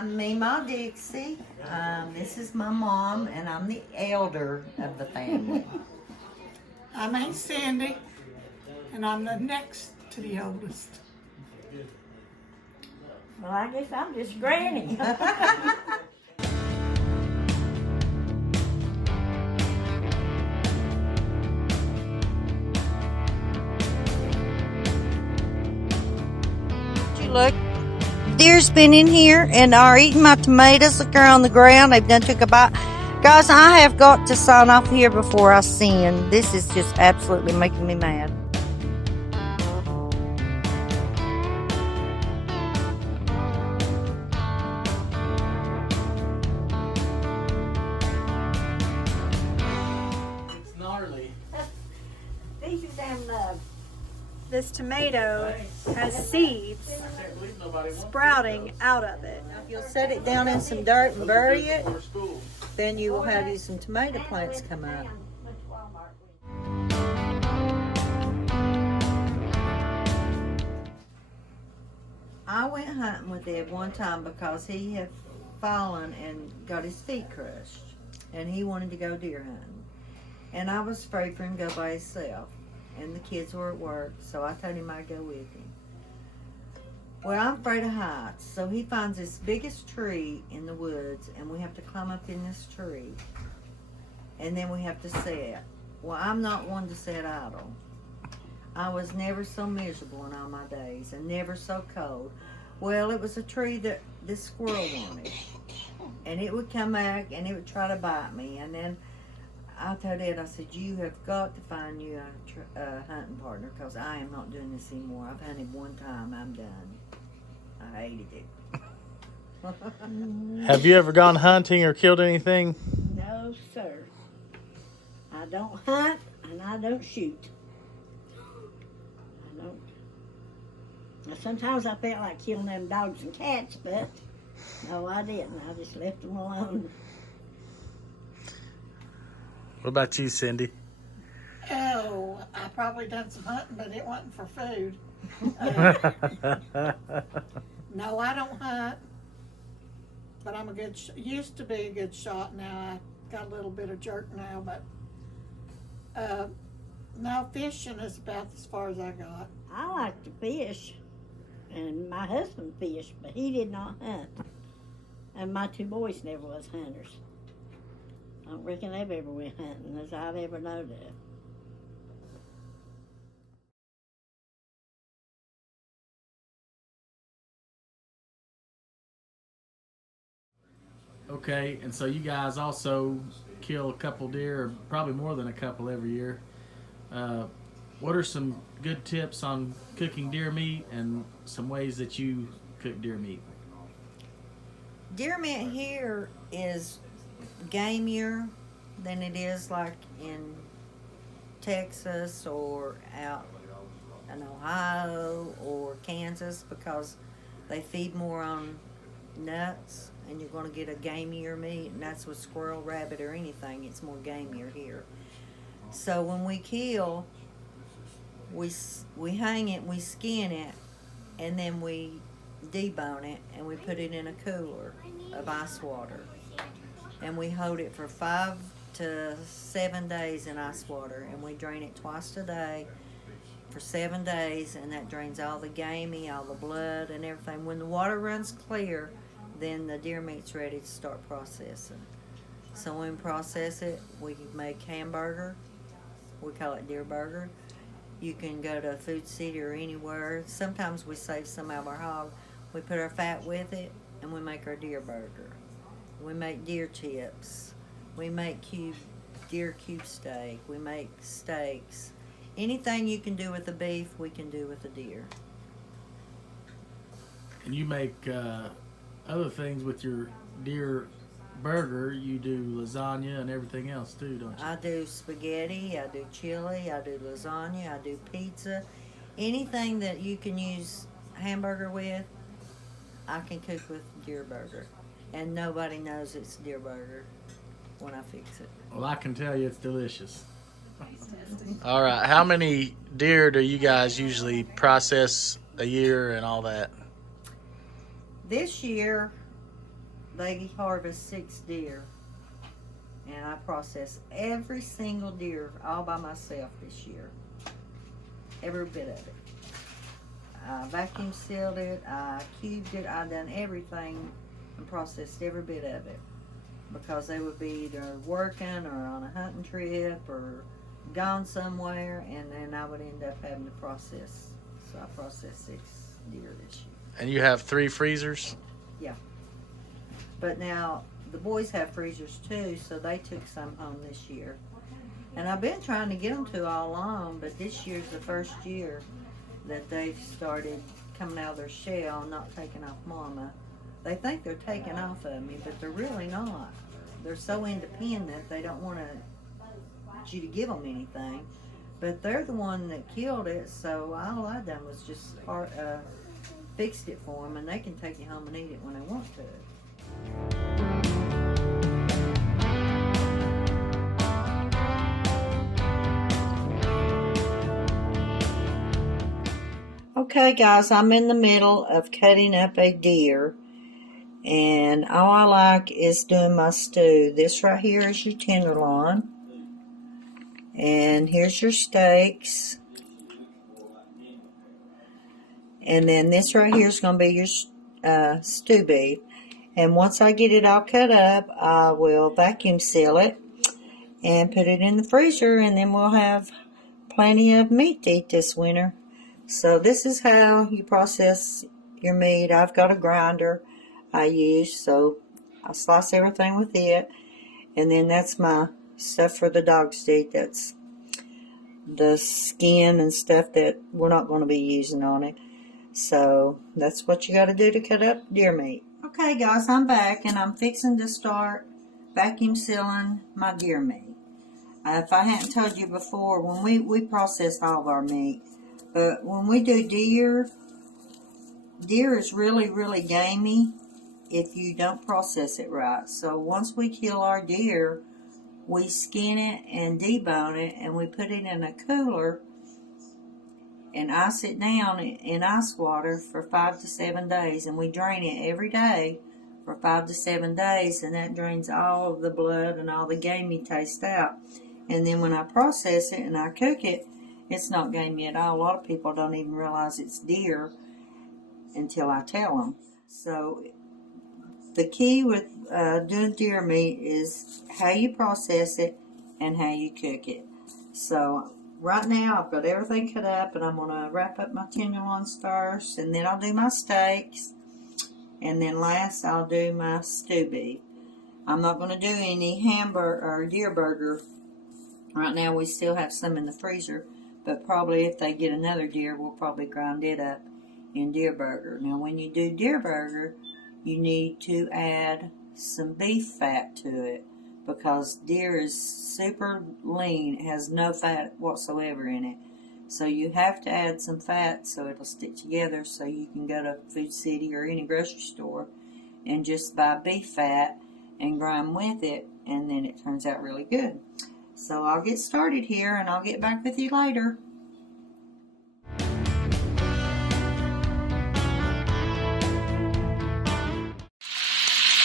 I'm Memaw Dixie. This is my mom, and I'm the elder of the family. I'm Aunt Sandy, and I'm the next to the oldest. Well, I guess I'm just Granny. Look, deer's been in here and are eating my tomatoes. Look, they're on the ground. They've done took a bite. Guys, I have got to sign off here before I sin. This is just absolutely making me mad. It's gnarly. These are This tomato has seeds sprouting out of it. If you'll set it down in some dirt and bury it, then you will have you some tomato plants come up. I went hunting with Ed one time because he had fallen and got his feet crushed, and he wanted to go deer hunting. And I was afraid for him to go by himself, and the kids were at work, so I told him I'd go with him. Well, I'm afraid of heights, so he finds this biggest tree in the woods, and we have to climb up in this tree, and then we have to sit. Well, I'm not one to sit idle. I was never so miserable in all my days, and never so cold. Well, it was a tree that this squirrel wanted, and it would come back, and it would try to bite me, and then I told Ed, I said, you have got to find you a hunting partner, because I am not doing this anymore. I've hunted one time, I'm done. I hated it. Have you ever gone hunting or killed anything? No, sir. I don't hunt and I don't shoot. I don't. Now, sometimes I felt like killing them dogs and cats, but no, I didn't. I just left them alone. What about you, Cindy? Oh, I probably done some hunting, but it wasn't for food. No, I don't hunt, but I'm a good, used to be a good shot. Now I got a little bit of jerk now, but no, fishing is about as far as I got. I like to fish, and my husband fished, but he did not hunt. And my two boys never was hunters. I don't reckon they've ever went hunting as I've ever known of. Okay, and so you guys also kill a couple deer, or probably more than a couple every year. What are some good tips on cooking deer meat and some ways that you cook deer meat? Deer meat here is gamier than it is like in Texas or out in Ohio or Kansas, because they feed more on nuts, and you're going to get a gamier meat, and that's with squirrel, rabbit, or anything. It's more gamier here. So when we kill, we hang it, we skin it, and then we debone it, and we put it in a cooler of ice water, and we hold it for 5 to 7 days in ice water, and we drain it twice a day for 7 days, and that drains all the gamey, all the blood, and everything. When the water runs clear, then the deer meat's ready to start processing. So when we process it, we make hamburger. We call it deer burger. You can go to a food city or anywhere. Sometimes we save some out of our hog. We put our fat with it, and we make our deer burger. We make deer tips. We make deer cube steak. We make steaks. Anything you can do with the beef, we can do with the deer. And you make other things with your deer burger. You do lasagna and everything else too, don't you? I do spaghetti, I do chili, I do lasagna, I do pizza. Anything that you can use hamburger with, I can cook with deer burger. And nobody knows it's deer burger when I fix it. Well, I can tell you it's delicious. All right, how many deer do you guys usually process a year and all that? This year, they harvest 6 deer. And I processed every single deer all by myself this year. Every bit of it. I vacuum sealed it, I cubed it, I done everything and processed every bit of it. Because they would be either working or on a hunting trip or gone somewhere, and then I would end up having to process. So I processed 6 deer this year. And you have 3 freezers? Yeah. But now the boys have freezers too, so they took some home this year. And I've been trying to get them to all along, but this year's the first year that they've started coming out of their shell, not taking off mama. They think they're taking off of me, but they're really not. They're so independent, they don't want you to give them anything. But they're the one that killed it, so all I done was just fixed it for them, and they can take it home and eat it when they want to. Okay guys, I'm in the middle of cutting up a deer, and all I like is doing my stew. This right here is your tenderloin, and here's your steaks, and then this right here is going to be your stew beef. And once I get it all cut up, I will vacuum seal it and put it in the freezer, and then we'll have plenty of meat to eat this winter. So this is how you process your meat. I've got a grinder I use, so I slice everything with it. And then that's my stuff for the dogs to eat. That's the skin and stuff that we're not going to be using on it. So that's what you got to do to cut up deer meat. Okay guys, I'm back, and I'm fixing to start vacuum sealing my deer meat. If I hadn't told you before, when we process all of our meat, but when we do deer is really, really gamey if you don't process it right. So once we kill our deer, we skin it and debone it, and we put it in a cooler and ice it down in ice water for 5 to 7 days. And we drain it every day for 5 to 7 days, and that drains all of the blood and all the gamey taste out. And then when I process it and I cook it, it's not gamey at all. A lot of people don't even realize it's deer until I tell them. So the key with doing deer meat is how you process it and how you cook it. So right now I've got everything cut up, and I'm going to wrap up my tenderloins first, and then I'll do my steaks, and then last I'll do my stew beef. I'm not going to do any hamburger or deer burger. Right now we still have some in the freezer. But probably if they get another deer, we'll probably grind it up in deer burger. Now when you do deer burger, you need to add some beef fat to it, because deer is super lean. It has no fat whatsoever in it. So you have to add some fat so it'll stick together, so you can go to Food City or any grocery store and just buy beef fat and grind with it, and then it turns out really good. So I'll get started here, and I'll get back with you later.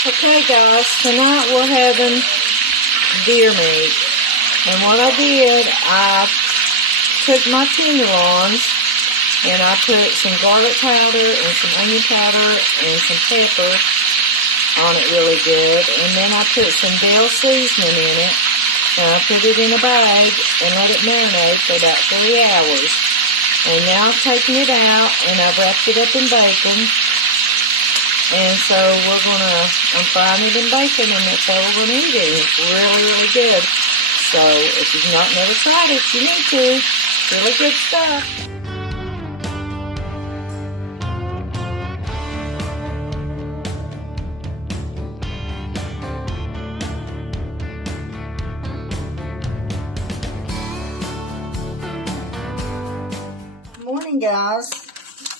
Okay guys, tonight we're having deer meat. And what I did, I took my tenderloins and I put some garlic powder and some onion powder and some pepper on it really good. And then I put some Dill seasoning in it. And I put it in a bag and let it marinate for about 3 hours. And now I've taken it out and I've wrapped it up in bacon. And so I'm frying it in bacon, and that's how we're going to eat it. It's really, really good. So if you've never tried it, you need to. It's really good stuff. Morning guys,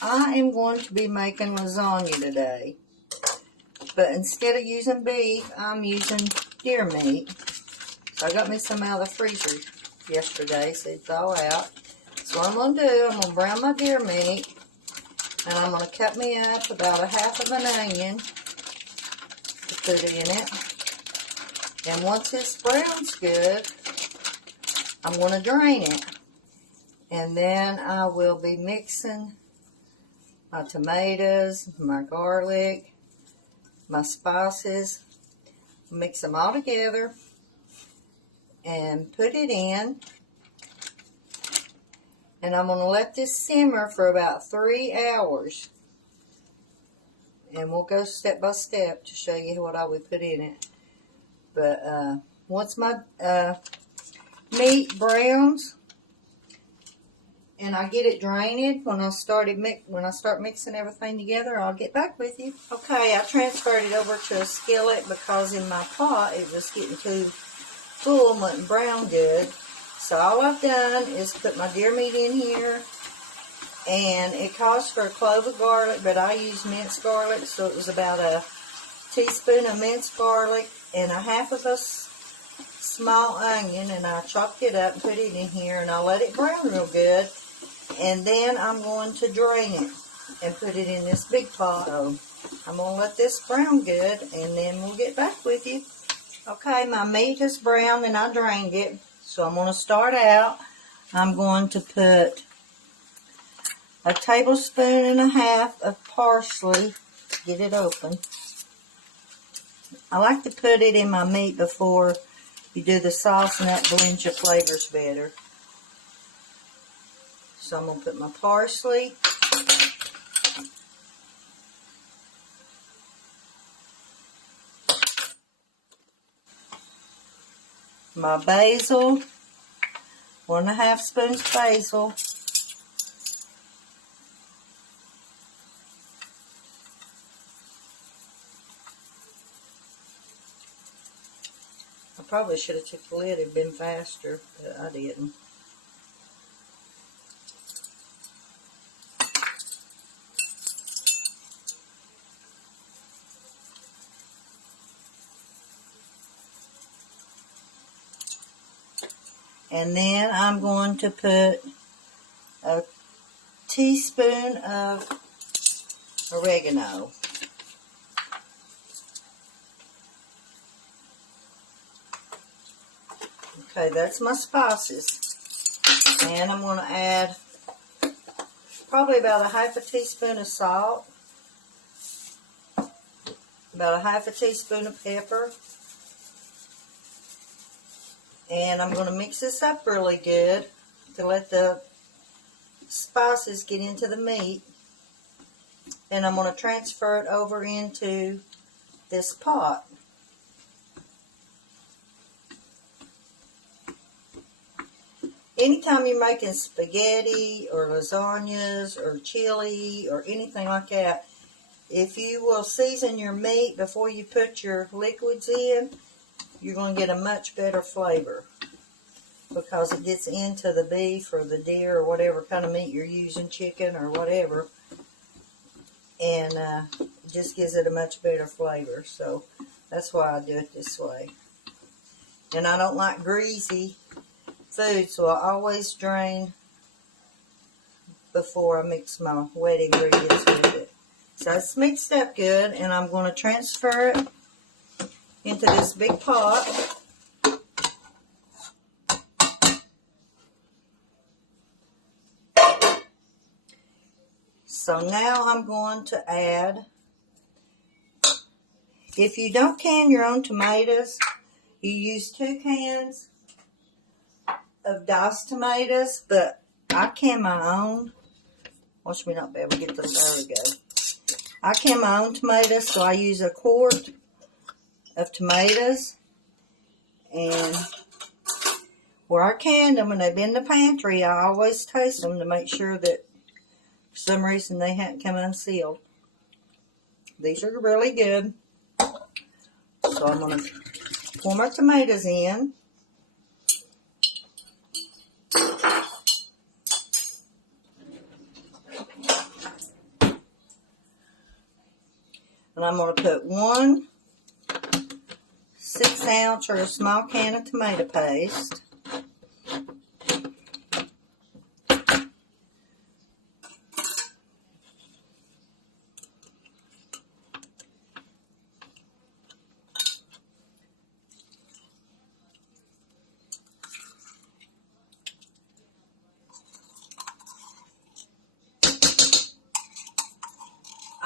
I am going to be making lasagna today, but instead of using beef, I'm using deer meat. So I got me some out of the freezer yesterday, so it's all out. So what I'm going to do, I'm going to brown my deer meat, and I'm going to cut me up about 1/2 of an onion to put in it. And once this brown's good, I'm going to drain it. And then I will be mixing my tomatoes, my garlic, my spices. Mix them all together and put it in. And I'm going to let this simmer for about 3 hours. And we'll go step by step to show you what I would put in it. But once my meat browns and I get it drained, when I start mixing everything together, I'll get back with you. Okay, I transferred it over to a skillet because in my pot it was getting too full and wasn't brown good. So all I've done is put my deer meat in here, and it calls for a clove of garlic, but I use minced garlic, so it was about a teaspoon of minced garlic and a half of a small onion, and I chopped it up and put it in here, and I'll let it brown real good. And then I'm going to drain it and put it in this big pot. So I'm going to let this brown good, and then we'll get back with you. Okay, my meat is brown and I drained it. So I'm going to start out. I'm going to put a tablespoon and a half of parsley. Get it open. I like to put it in my meat before you do the sauce, and that blends your flavors better. So I'm going to put my parsley, my basil, 1.5 spoons basil, I probably should have took the lid, it'd been faster, but I didn't. And then I'm going to put a teaspoon of oregano. Okay, that's my spices. And I'm going to add probably about a half a teaspoon of salt, about a half a teaspoon of pepper. And I'm going to mix this up really good to let the spices get into the meat. And I'm going to transfer it over into this pot. Anytime you're making spaghetti or lasagnas or chili or anything like that, if you will season your meat before you put your liquids in, you're going to get a much better flavor because it gets into the beef or the deer or whatever kind of meat you're using, chicken or whatever, and it just gives it a much better flavor. So that's why I do it this way. And I don't like greasy food, so I always drain before I mix my wet ingredients with it. So it's mixed up good, and I'm going to transfer it into this big pot. So now I'm going to add, if you don't can your own tomatoes, you use 2 cans of diced tomatoes, but I can my own. Watch me not be able to get those. There we go. I can my own tomatoes, so I use a quart of tomatoes, and where I canned them when they've been in the pantry, I always taste them to make sure that for some reason they hadn't come unsealed. These are really good. So I'm going to pour my tomatoes in. And I'm going to put 1 6-ounce or a small can of tomato paste.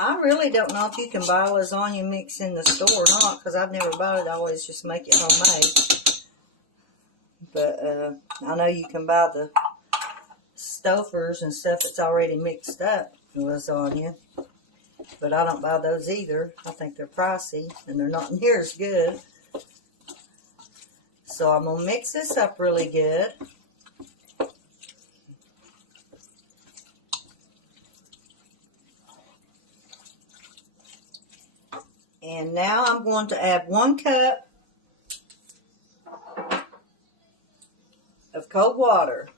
I really don't know if you can buy lasagna mix in the store or not, because I've never bought it. I always just make it homemade. But I know you can buy the Stouffer's and stuff that's already mixed up in lasagna. But I don't buy those either. I think they're pricey and they're not near as good. So I'm going to mix this up really good. And now I'm going to add 1 cup of cold water.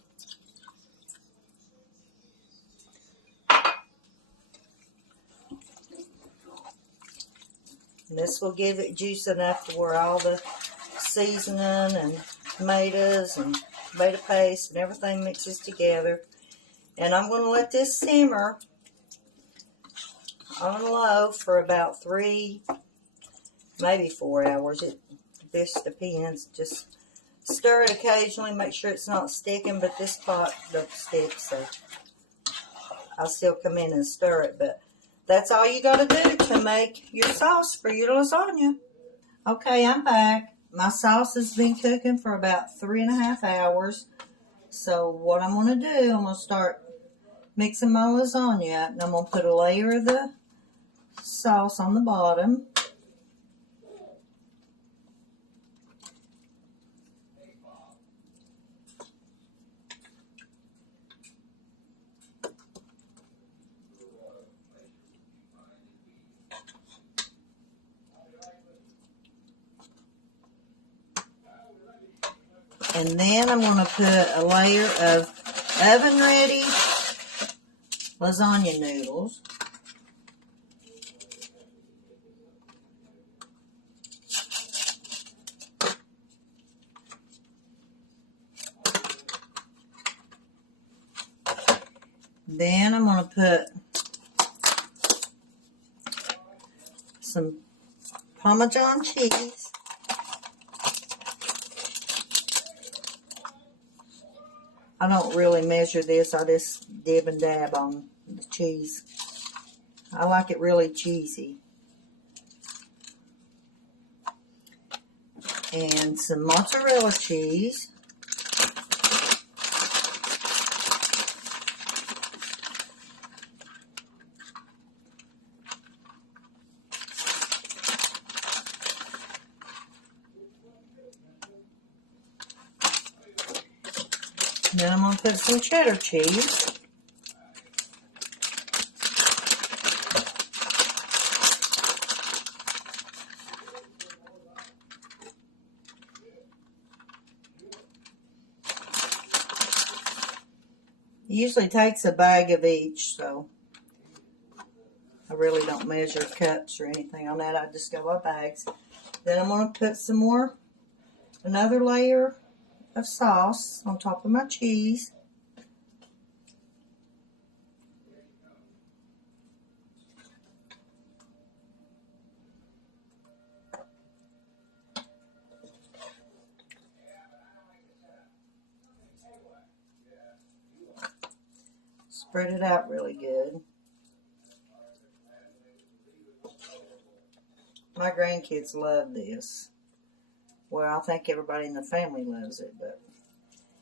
And this will give it juice enough to where all the seasoning and tomatoes and tomato paste and everything mixes together. And I'm going to let this simmer on low for about 3, maybe 4 hours. It just depends. Just stir it occasionally, make sure it's not sticking, but this pot don't stick, so I'll still come in and stir it. But that's all you got to do to make your sauce for your lasagna. Okay, I'm back. My sauce has been cooking for about 3.5 hours. So what I'm going to do, I'm going to start mixing my lasagna up, and I'm going to put a layer of the sauce on the bottom. And then I'm going to put a layer of oven-ready lasagna noodles. Then I'm going to put some Parmesan cheese. I don't really measure this. I just dib and dab on the cheese. I like it really cheesy. And some mozzarella cheese. Then I'm going to put some cheddar cheese. It usually takes a bag of each, so I really don't measure cups or anything on that. I just go by bags. Then I'm going to put another layer of sauce on top of my cheese. Spread it out really good. My grandkids love this. Well, I think everybody in the family loves it, but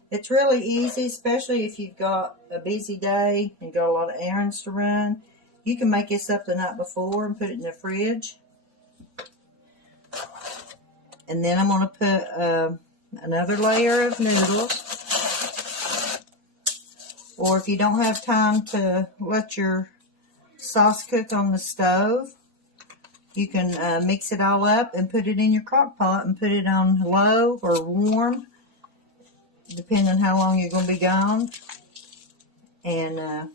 it's really easy, especially if you've got a busy day and got a lot of errands to run. You can make this up the night before and put it in the fridge. And then I'm going to put another layer of noodles. Or if you don't have time to let your sauce cook on the stove, you can mix it all up and put it in your crock pot and put it on low or warm, depending on how long you're going to be gone. And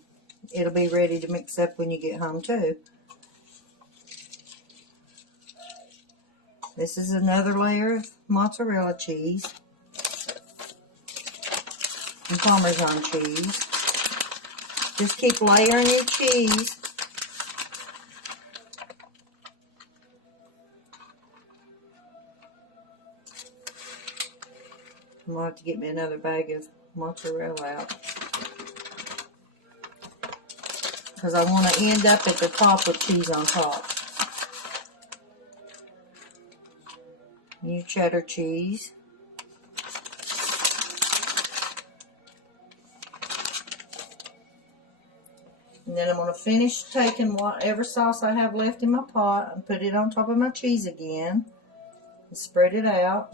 it'll be ready to mix up when you get home too. This is another layer of mozzarella cheese and Parmesan cheese. Just keep layering your cheese. I'm going to have to get me another bag of mozzarella out. because I want to end up at the top with cheese on top. New cheddar cheese. And then I'm going to finish taking whatever sauce I have left in my pot and put it on top of my cheese again and spread it out.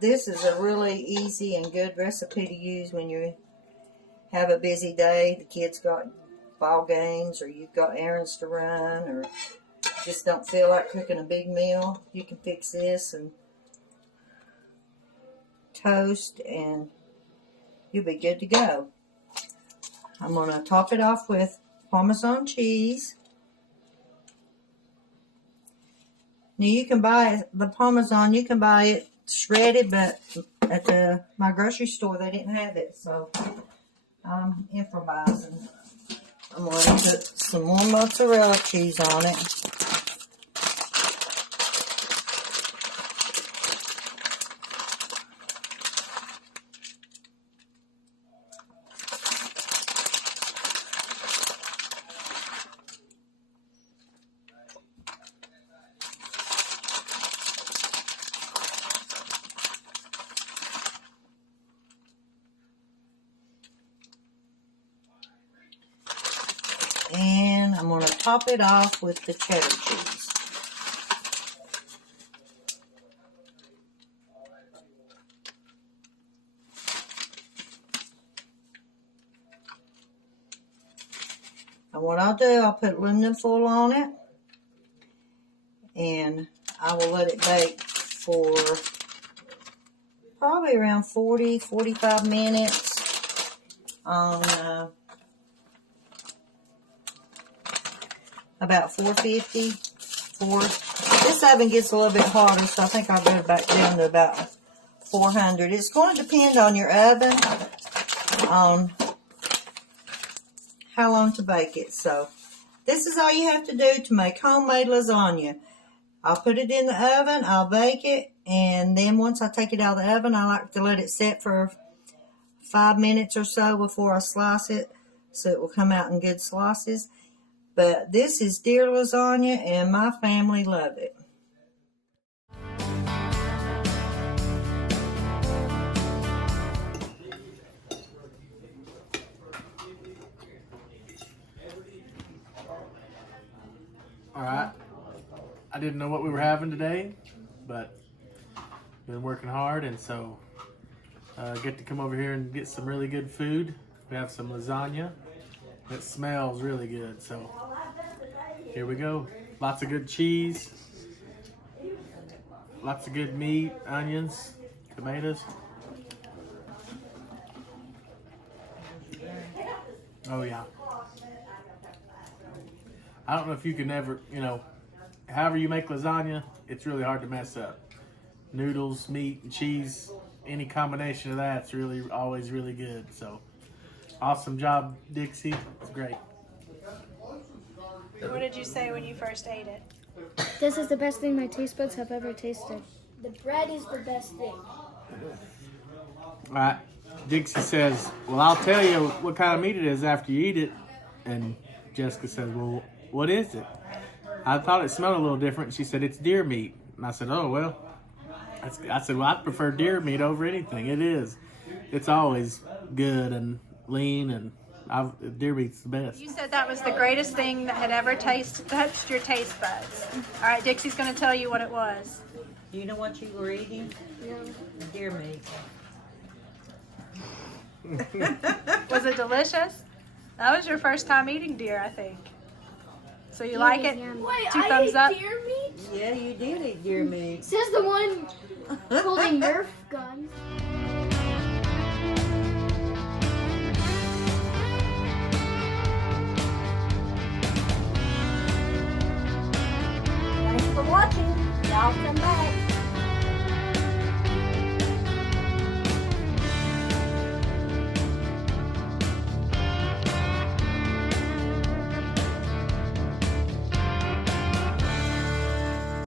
This is a really easy and good recipe to use when you have a busy day. The kids got ball games, or you've got errands to run, or just don't feel like cooking a big meal. You can fix this and toast, and you'll be good to go. I'm going to top it off with Parmesan cheese. Now you can buy the Parmesan, you can buy it shredded, but at my grocery store they didn't have it, so I'm improvising. I'm going to put some more mozzarella cheese on it. And I'm going to top it off with the cheddar cheese. And what I'll do, I'll put aluminum foil on it, and I will let it bake for probably around 40-45 minutes on about 450. This oven gets a little bit hotter, so I think I'll go back down to about 400. It's going to depend on your oven, on how long to bake it. So this is all you have to do to make homemade lasagna. I'll put it in the oven, I'll bake it, and then once I take it out of the oven, I like to let it set for 5 minutes or so before I slice it, so it will come out in good slices. But this is deer lasagna, and my family love it. All right. I didn't know what we were having today, but been working hard, and so get to come over here and get some really good food. We have some lasagna. It smells really good, so here we go. Lots of good cheese, lots of good meat, onions, tomatoes. Oh yeah. I don't know if you can ever, however you make lasagna, it's really hard to mess up. Noodles, meat, and cheese, any combination of that's really always really good. So awesome job, Dixie. It's great. What did you say when you first ate it? This is the best thing my taste buds have ever tasted. The bread is the best thing. All right. Dixie says, well, I'll tell you what kind of meat it is after you eat it. And Jessica says, well, what is it? I thought it smelled a little different. She said, it's deer meat. And I said, oh, well. I said, well, I prefer deer meat over anything. It is. It's always good and lean, and deer meat's the best. You said that was the greatest thing that had ever touched your taste buds. All right, Dixie's going to tell you what it was. Do you know what you were eating? Yeah. Deer meat. Was it delicious? That was your first time eating deer, I think. So you like it? Wait, 2 thumbs up? deer meat? Yeah, you did eat deer meat. Says the one holding Nerf guns. Thanks for watching. Y'all come back.